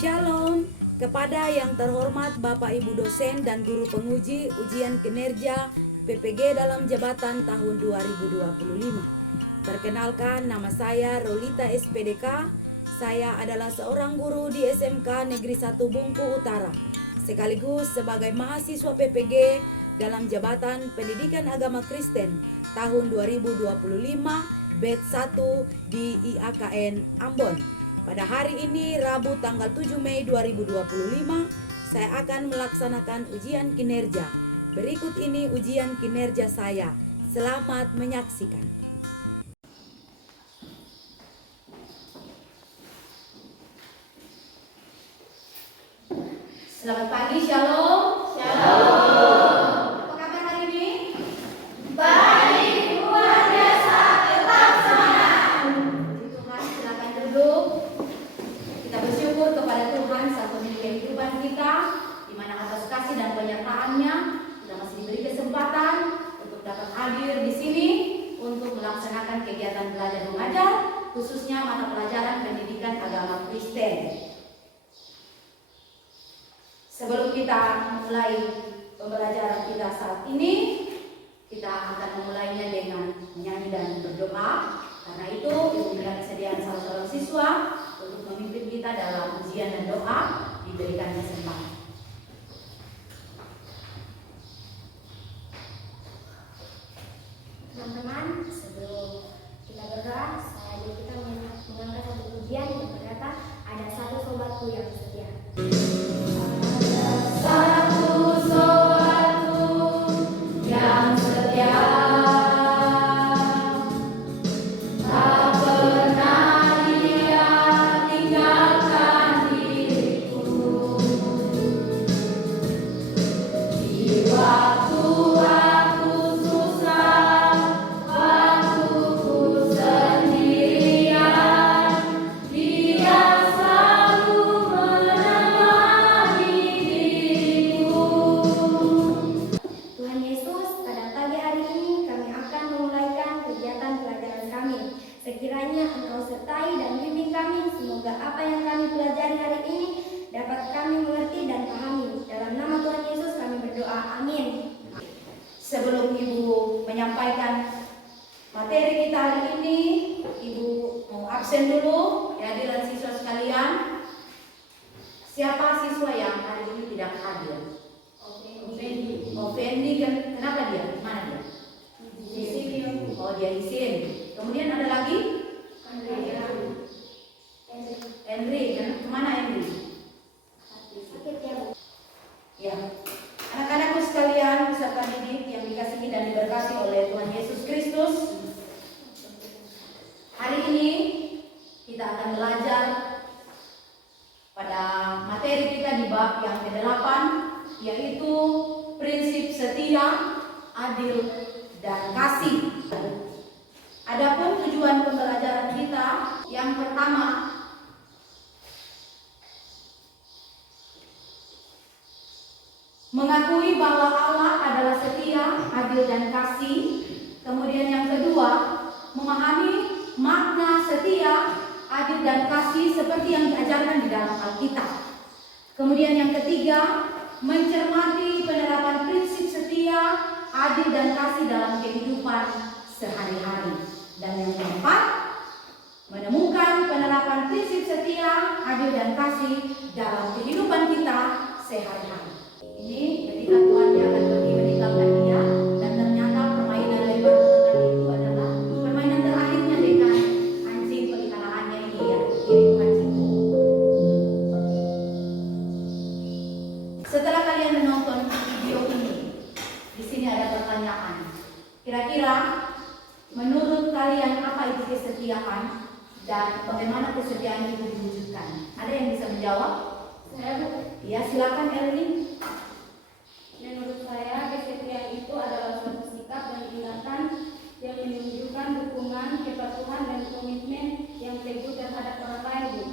Shalom kepada yang terhormat Bapak Ibu dosen dan guru penguji ujian kinerja PPG dalam jabatan tahun 2025. Perkenalkan, nama saya Rolita SPDK. Saya adalah seorang guru di SMK Negeri 1 Bungku Utara, sekaligus sebagai mahasiswa PPG dalam jabatan Pendidikan Agama Kristen tahun 2025 batch 1 di IAKN Ambon. Pada hari ini, Rabu tanggal 7 Mei 2025, saya akan melaksanakan ujian kinerja. Berikut ini ujian kinerja saya. Selamat menyaksikan. Selamat pagi, Shalom. Shalom. Apa kabar hari ini? Baik, luar biasa, tetap semangat. Puji Tuhan, silakan duduk. Kita bersyukur kepada Tuhan saat pemilik kehidupan kita, di mana atas kasih dan penyertaannya kita masih diberi kesempatan untuk dapat hadir di sini untuk melaksanakan kegiatan belajar mengajar, khususnya mata pelajaran pendidikan agama Kristen. Sebelum kita memulai pembelajaran kita saat ini, kita akan memulainya dengan menyanyi dan berdoa. Karena itu, diberikan kesediaan salah seorang siswa untuk memimpin kita dalam ujian dan doa, diberikan kesempatan. Teman-teman, sebelum kita berdoa, kita mengangkat satu ujian yang berkata, ada satu sobatku yang setia. Sekiranya Engkau sertai dan bimbing kami, semoga apa yang kami pelajari hari ini dapat kami mengerti dan pahami. Dalam nama Tuhan Yesus kami berdoa, amin. Sebelum Ibu menyampaikan materi kita hari ini, Ibu mau absen dulu, kehadiran siswa sekalian. Siapa siswa yang hari ini tidak hadir? Fendi, kenapa dia? Mana dia? Oh, dia izin. Kemudian ada lagi? Henry, kemana Henry? Ya, anak-anakku sekalian, peserta didik yang dikasihi dan diberkati oleh Tuhan Yesus Kristus. Hari ini kita akan belajar pada materi kita di bab yang ke-8, yaitu prinsip setia, adil, dan kasih. Adapun tujuan pembelajaran kita yang pertama, mengakui bahwa Allah adalah setia, adil, dan kasih. Kemudian yang kedua, memahami makna setia, adil, dan kasih seperti yang diajarkan di dalam Alkitab. Kemudian yang ketiga, mencermati penerapan prinsip setia, adil, dan kasih dalam kehidupan sehari-hari. Dan yang keempat, menemukan penerapan prinsip setia, adil, dan kasih dalam kehidupan kita sehari-hari. Ini ketika tuannya akan pergi meninggalkan dia, dan ternyata permainan lebar tadi itu adalah permainan terakhirnya dengan anjing peliharaannya ini, yaitu anjing. Setelah kalian menonton video ini, di sini ada pertanyaan. Kira-kira menurut kalian apa itu kesetiaan dan bagaimana kesetiaan itu diwujudkan? Ada yang bisa menjawab? Saya, Bu. Ya, silakan Erwin. Menurut saya, kesetiaan itu adalah suatu sikap dan tindakan yang menunjukkan dukungan, kepatuhan, dan komitmen yang teguh terhadap orang lain, Bu.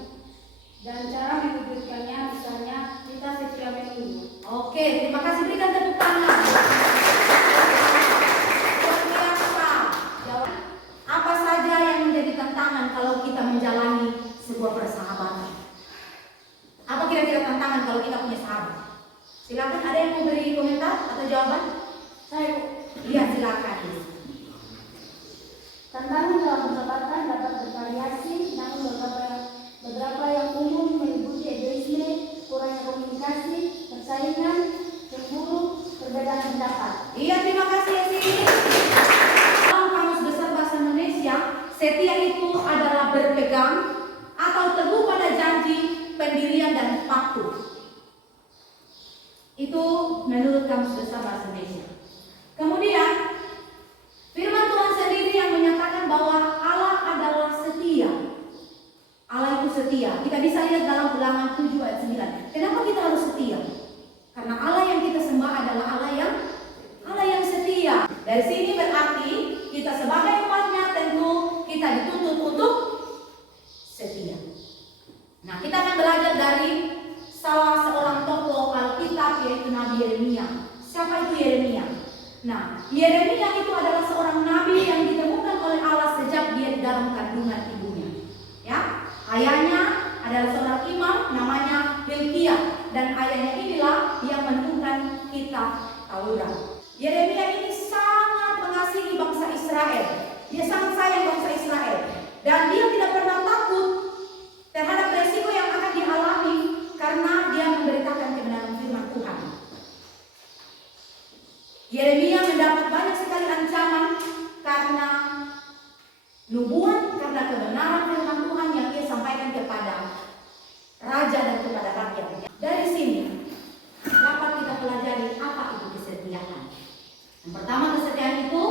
Dan cara mewujudkannya misalnya kita setia menunggu. Oke, terima kasih, berikan tepuk tangan. Luar biasa. Jawab. Apa saja yang menjadi tantangan kalau kita menjalani sebuah persahabatan? Apa dari sini berarti kita sebagai umatnya tentu kita dituntut untuk setia. Nah, kita akan belajar dari salah seorang tokoh Alkitab yaitu Nabi Yeremia. Siapa itu Yeremia? Nah, Yeremia itu adalah seorang nabi yang ditemukan oleh Allah sejak dia di dalam kandungan ibunya. Ya, ayahnya adalah seorang imam namanya Hilkiah, dan ayahnya inilah yang menuturkan kitab Taurat. Yeremia ini sangat mengasihi bangsa Israel. Dia sangat sayang bangsa Israel, dan dia tidak pernah takut terhadap resiko yang akan dialami karena dia memberitakan kebenaran firman Tuhan. Yeremia mendapat banyak sekali ancaman karena nubuat, karena kebenaran firman Tuhan yang dia sampaikan kepada raja dan kepada rakyat. Dari sini dapat kita pelajari apa itu kesetiaan. Yang pertama, kesetiaan itu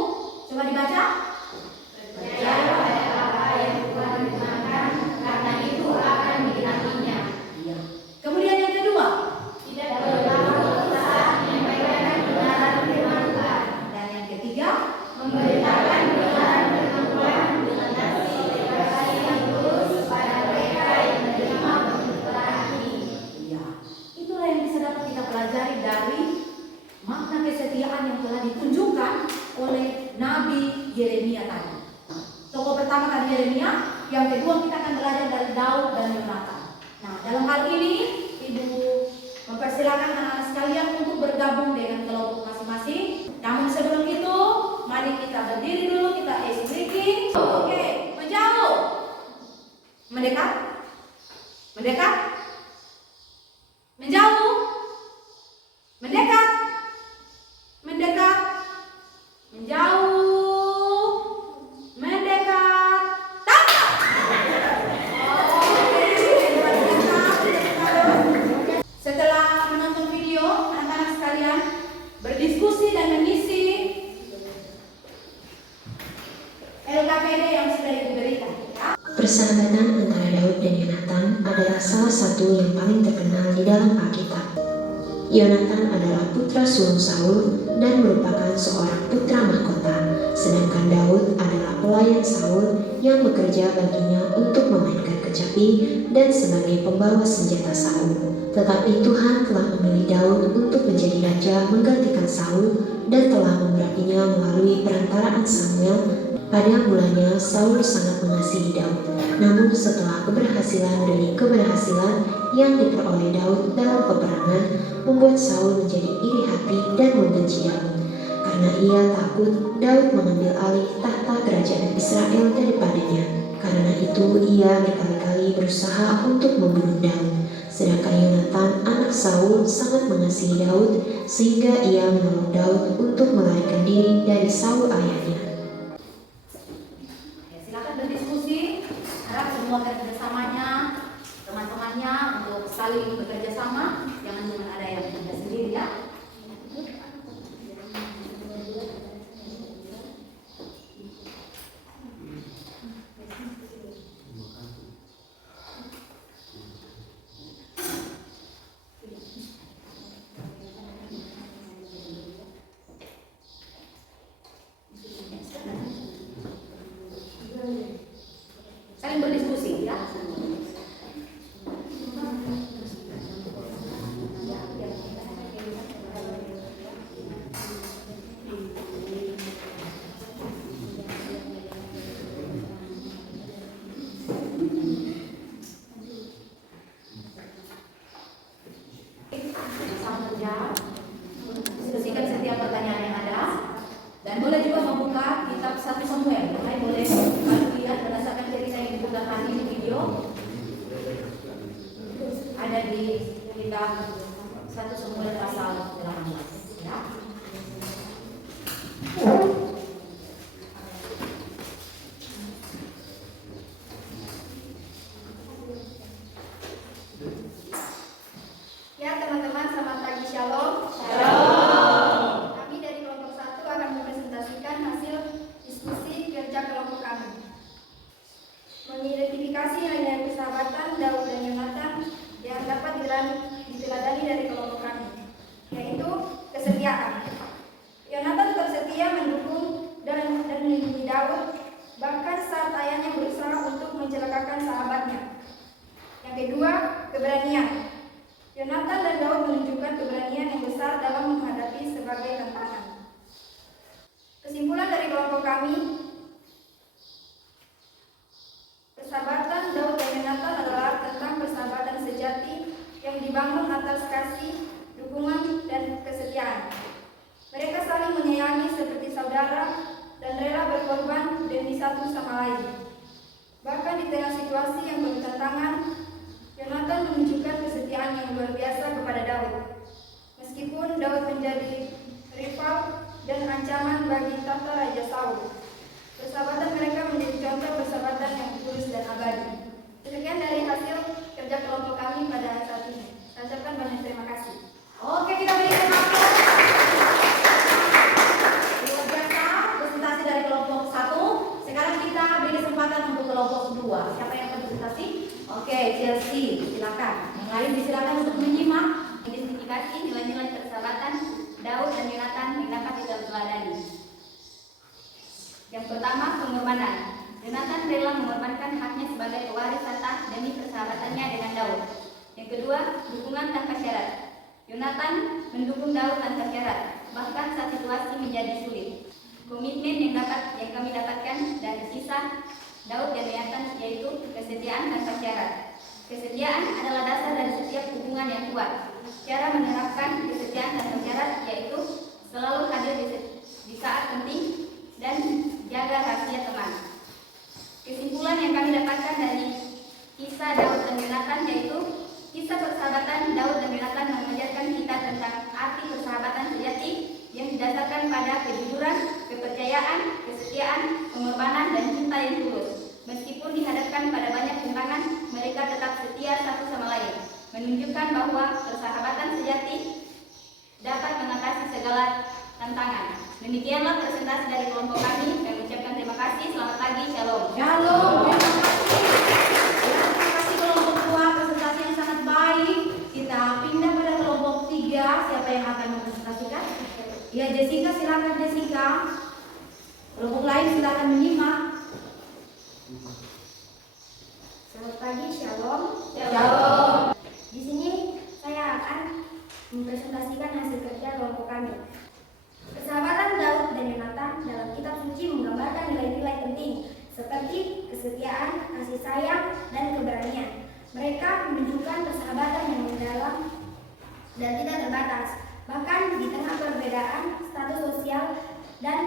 coba dibaca. Percaya pada apa yang Tuhan firmankan, karena itu akan digenapinya. Iya. Kemudian yang kedua, tidak berlaku saat menyampaikan kebenaran firman Tuhan. Dan yang ketiga, memberitakan kebenaran firman Tuhan dengan kasih yang tulus pada mereka yang menerima pembenaran ini. Iya. Itulah yang bisa dapat kita pelajari dari makna kesetiaan yang telah ditunjukkan oleh Nabi Yeremia tadi. Tokoh pertama Nabi Yeremia, yang kedua kita akan belajar dari Daud dan Yonatan. Nah, dalam hal ini Ibu mempersilakan anak-anak sekalian untuk bergabung dengan kelompok masing-masing. Namun sebelum itu, mari kita berdiri dulu, kita ice breaking. Oke, menjauh, mendekat, mendekat, menjauh, mendekat, mendekat, menjauh, mendekat, tangkap. Setelah menonton video, anak-anak sekalian berdiskusi dan mengisi LKPD yang sudah diberikan. Persahabatan antara Daud dan Yonatan adalah salah satu yang paling terkenal di dalam Alkitab. Yonatan adalah putra sulung Saul dan merupakan seorang putra mahkota, sedangkan Daud adalah pelayan Saul yang bekerja baginya untuk memainkan kecapi dan sebagai pembawa senjata Saul. Tetapi Tuhan telah memilih Daud untuk menjadi raja menggantikan Saul dan telah memberinya melalui perantaraan Samuel. Pada mulanya Saul sangat mengasihi Daud, namun setelah keberhasilan demi keberhasilan yang diperoleh Daud dalam peperangan membuat Saul menjadi iri hati dan membenci Daud. Karena ia takut Daud mengambil alih tahta kerajaan Israel daripadanya. Karena itu ia berkali-kali berusaha untuk membunuh Daud. Sedangkan Yonatan anak Saul sangat mengasihi Daud sehingga ia menolong Daud untuk melarikan diri dari Saul ayahnya. Silakan berdiskusi, harap semua kerjasamanya, teman-temannya untuk saling bekerja sama, jangan cuma ada yang bekerja sendiri ya. Saling berdiskusi ya. berusaha untuk mencelakakan sahabatnya. Yang kedua, keberanian. Yonatan dan Daud menunjukkan keberanian yang besar dalam menghadapi sebagai tantangan. Kesimpulan dari kelompok kami, persahabatan Daud dan Yonatan adalah tentang persahabatan sejati yang dibangun atas kasih, dukungan, dan kesetiaan. Mereka saling menyayangi seperti saudara dan rela berkorban demi satu sama lain. Bahkan di tengah situasi yang penuh tantangan, Yonatan menunjukkan kesetiaan yang luar biasa kepada Daud. Meskipun Daud menjadi rival dan ancaman bagi tahta Raja Saul, persahabatan mereka menjadi contoh persahabatan yang tulus dan abadi. Sekian dari hasil kerja kelompok kami pada saat ini. Saya ucapkan banyak terima kasih. Oke, kita berikan aplaus. Luar biasa presentasi dari kelompok 1. Sekarang kita beri kesempatan untuk kelompok 2. Siapa yang akan presentasi? Oke, Chelsea, silakan. Yang lain disilakan untuk menyimak. Identifikasi nilai-nilai persahabatan Daud dan Yonatan yang dapat diteladani. Yang pertama, pengorbanan. Yonatan rela mengorbankan haknya sebagai pewaris tahta demi persahabatannya dengan Daud. Yang kedua, dukungan tanpa syarat. Yonatan mendukung Daud tanpa syarat, bahkan saat situasi menjadi sulit. Komitmen yang kami dapatkan dari sisa Daud dan Yonatan yaitu kesetiaan tanpa syarat. Kesetiaan adalah dasar dari setiap hubungan yang kuat. Cara menerapkan kesetiaan tanpa syarat yaitu selalu hadir di saat penting dan jaga rahasia teman. Kesimpulan yang kami dapatkan dari kisah Daud dan Yonatan yaitu kisah persahabatan Daud dan Yonatan mengajarkan kita tentang arti persahabatan sejati yang didasarkan pada kejujuran, kepercayaan, kesetiaan, pengorbanan, dan cinta yang tulus. Meskipun dihadapkan pada banyak rintangan, mereka tetap setia satu sama lain, menunjukkan bahwa persahabatan sejati dapat mengatasi segala tantangan. Demikianlah presentasi dari kelompok kami. Kami ucapkan terima kasih. Selamat pagi. Shalom. Shalom. Terima kasih kelompok 2, presentasi yang sangat baik. Kita pindah pada kelompok 3. Siapa yang akan mempresentasikan? Ya, Jessica, silakan Jessica. Kelompok lain silakan menyimak. Selamat pagi. Shalom. Shalom. Di sini saya akan mempresentasikan hasil kerja kelompok kami. Persahabatan Daud dan Yonatan dalam kitab suci menggambarkan nilai-nilai penting seperti kesetiaan, kasih sayang, dan keberanian. Mereka menunjukkan persahabatan yang mendalam dan tidak terbatas. Bahkan di tengah perbedaan status sosial dan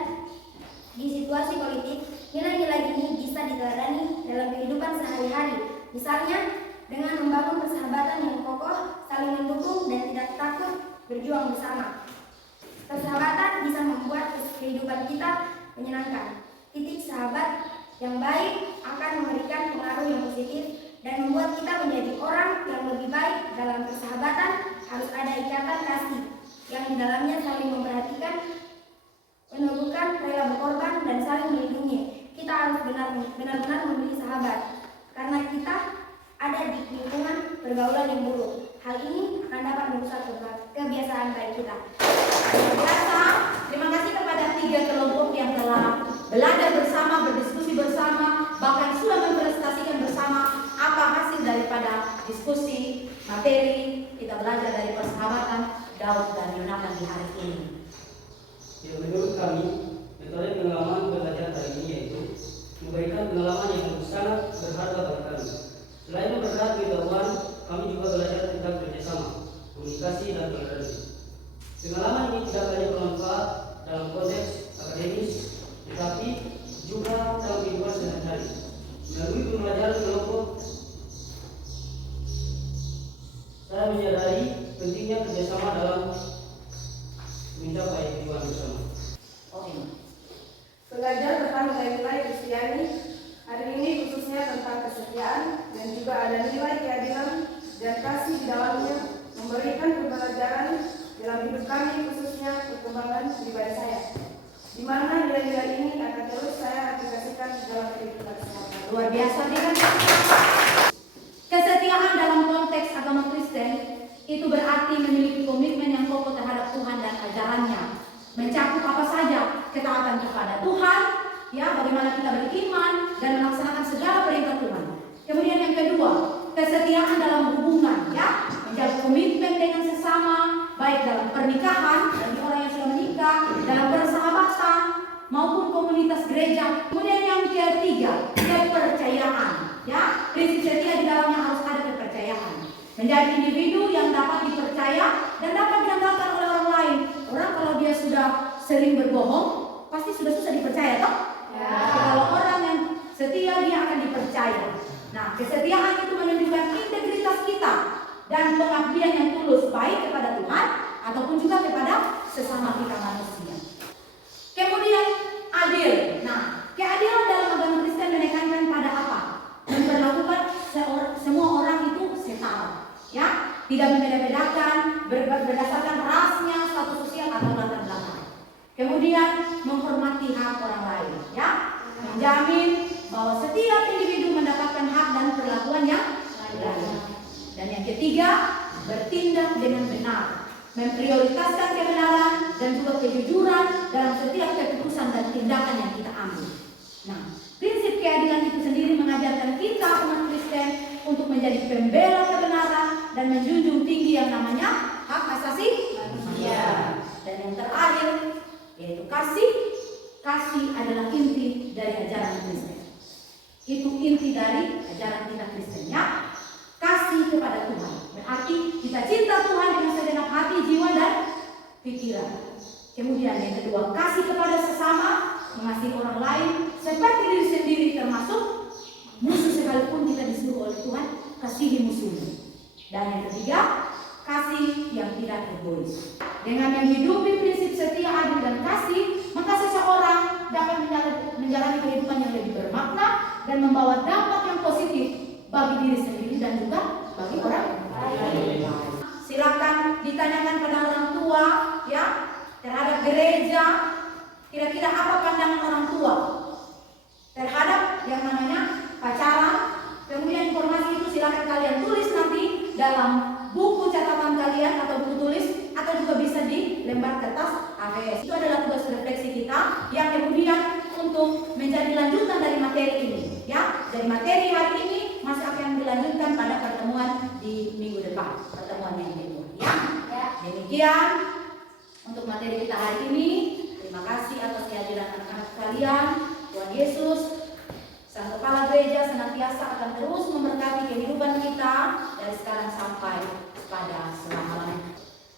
di situasi politik, nilai-nilai ini bisa diteladani dalam kehidupan sehari-hari. Misalnya, dengan membangun persahabatan yang kokoh, saling mendukung, dan tidak takut berjuang bersama. Persahabatan bisa membuat kehidupan kita menyenangkan. Titik sahabat yang baik akan memberikan pengaruh yang positif dan membuat kita menjadi orang yang lebih baik. Dalam persahabatan harus ada ikatan kasih yang di dalamnya saling memperhatikan, meneguhkan, rela berkorban, dan saling melindungi. Kita harus benar-benar memilih sahabat karena kita ada di lingkungan pergaulan yang buruk. Hal ini akan dapat merusak kebiasaan baik kita. Biasa, terima kasih kepada 3 kelompok yang telah belajar bersama, berdiskusi bersama, bahkan sudah mempresentasikan bersama apa hasil daripada diskusi materi kita belajar dari persahabatan Daud dan Yonatan di hari ini. Ya, menurut kami, metode pengalaman belajar hari ini yaitu memberikan pengalaman yang sangat berharga bagi kami. Selain memberikan pengetahuan, kami juga belajar tentang kerjasama, komunikasi, dan toleransi. Pengalaman ini tidak hanya bermanfaat dalam konteks akademis, tetapi juga dalam kehidupan sehari-hari. Melalui pembelajaran kelompok, saya menyadari pentingnya kerjasama dalam mencapai tujuan bersama. Oke. Belajar tentang nilai-nilai Kristiani hari ini khususnya tentang kesetiaan dan juga ada nilai keadilan dan kasih di dalamnya memberikan pembelajaran dalam hidup kami khususnya perkembangan pribadi saya, di mana nilai-nilai ini akan terus saya aplikasikan dalam kehidupan sehari-hari. Luar biasa dengan kesetiaan dalam konteks agama Kristen itu berarti memiliki komitmen yang kokoh terhadap Tuhan dan ajarannya, mencakup apa saja: ketaatan kepada Tuhan, ya, bagaimana kita beriman dan melaksanakan segala perintah Tuhan. Kemudian yang kedua, kesetiaan dalam hubungan, ya, menjaga komitmen dengan sesama, baik dalam pernikahan bagi orang yang sudah menikah, dalam persahabatan maupun komunitas gereja. Kemudian yang ketiga, kepercayaan, ya, prinsip setia di dalamnya harus ada kepercayaan. Menjadi individu yang dapat dipercaya dan dapat diandalkan oleh orang lain. Orang kalau dia sudah sering berbohong, pasti sudah susah dipercaya, toh? Ya. Tapi kalau orang yang setia, dia akan dipercaya. Nah, kesetiaan itu menunjukkan integritas kita dan pengabdian yang tulus baik kepada Tuhan ataupun juga kepada sesama kita manusia. Kemudian adil. Nah, keadilan dalam agama Kristen menekankan pada apa? Memperlakukan semua orang itu setara, ya, tidak membeda-bedakan berdasarkan rasnya, status sosial atau latar belakang. Kemudian menghormati hak orang lain, ya, menjamin bahwa setiap individu mendapatkan hak dan perlakuan yang lain. Dan yang ketiga, bertindak dengan benar, memprioritaskan kebenaran dan juga kejujuran dalam setiap keputusan dan tindakan yang kita ambil. Nah, prinsip keadilan itu sendiri mengajarkan kita umat Kristen untuk menjadi pembela kebenaran dan menjunjung tinggi yang namanya hak asasi manusia. Dan yang terakhir yaitu kasih. Kasih adalah inti dari ajaran Kristen. Itu inti dari ajaran kita Kristen, ya. Kasih kepada Tuhan berarti kita cinta Tuhan dengan segenap hati, jiwa dan pikiran. Kemudian yang kedua, kasih kepada sesama, mengasihi orang lain seperti diri sendiri, termasuk musuh sekalipun kita disuruh oleh Tuhan kasihi musuhmu. Dan yang ketiga, kasih yang tidak egois. Dengan menghidupi prinsip setia, adil dan kasih, maka seseorang dapat menjalani kehidupan yang lebih bermakna dan membawa dampak yang positif bagi diri sendiri dan juga bagi orang lain. Silakan ditanyakan pada orang tua, ya, terhadap gereja, kira-kira apa pandangan orang tua terhadap yang namanya pacaran. Kemudian informasi itu silakan kalian tulis nanti dalam buku catatan kalian atau buku tulis, atau juga bisa di lembar kertas AVS. Itu adalah tugas refleksi kita yang kemudian untuk menjadi lanjutan dari materi ini, ya. Dari materi hari ini masih akan dilanjutkan pada pertemuan di minggu depan, pertemuan yang kedua, ya. Demikian untuk materi kita hari ini. Terima kasih atas kehadiran anak-anak sekalian. Tuhan Yesus, Sang Kepala Gereja, senantiasa akan terus memberkati kehidupan kita dari sekarang sampai pada selama-lamanya.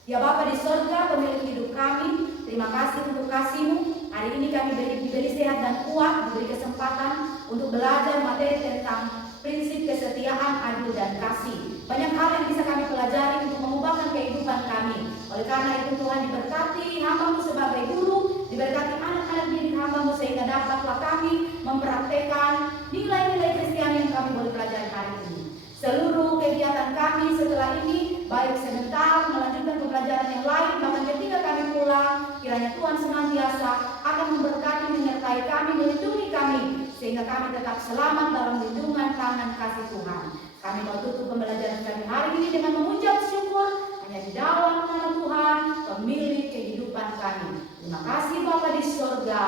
Ya Bapa di sorga, pemilik hidup kami, terima kasih untuk kasih-Mu. Hari ini kami diberi sehat dan kuat, diberi kesempatan untuk belajar materi tentang prinsip kesetiaan, adil dan kasih. Banyak hal yang bisa kami pelajari untuk mengubahkan kehidupan kami. Oleh karena itu Tuhan diberkati hamba-Mu sebagai guru, diberkati anak-anak didik hamba-Mu sehingga dapatlah kami mempraktekkan nilai-nilai Kristiani yang kami boleh pelajari hari ini. Seluruh kegiatan kami setelah ini, baik sebentar melanjutkan pembelajaran yang lain, bahkan ketika kami pulang, kiranya Tuhan senantiasa akan memberkati, menyertai kami, melindungi kami, sehingga kami tetap selamat dalam lindungan tangan kasih Tuhan. Kami mau tutup pembelajaran kami hari ini dengan mengucap syukur hanya di dalam nama Tuhan, pemilik kehidupan kami. Terima kasih Bapa di surga.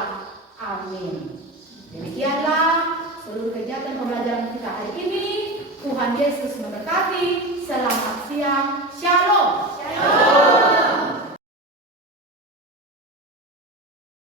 Amin. Demikianlah seluruh kegiatan pembelajaran kita hari ini. Tuhan Yesus memberkati. Selamat siang. Shalom. Shalom.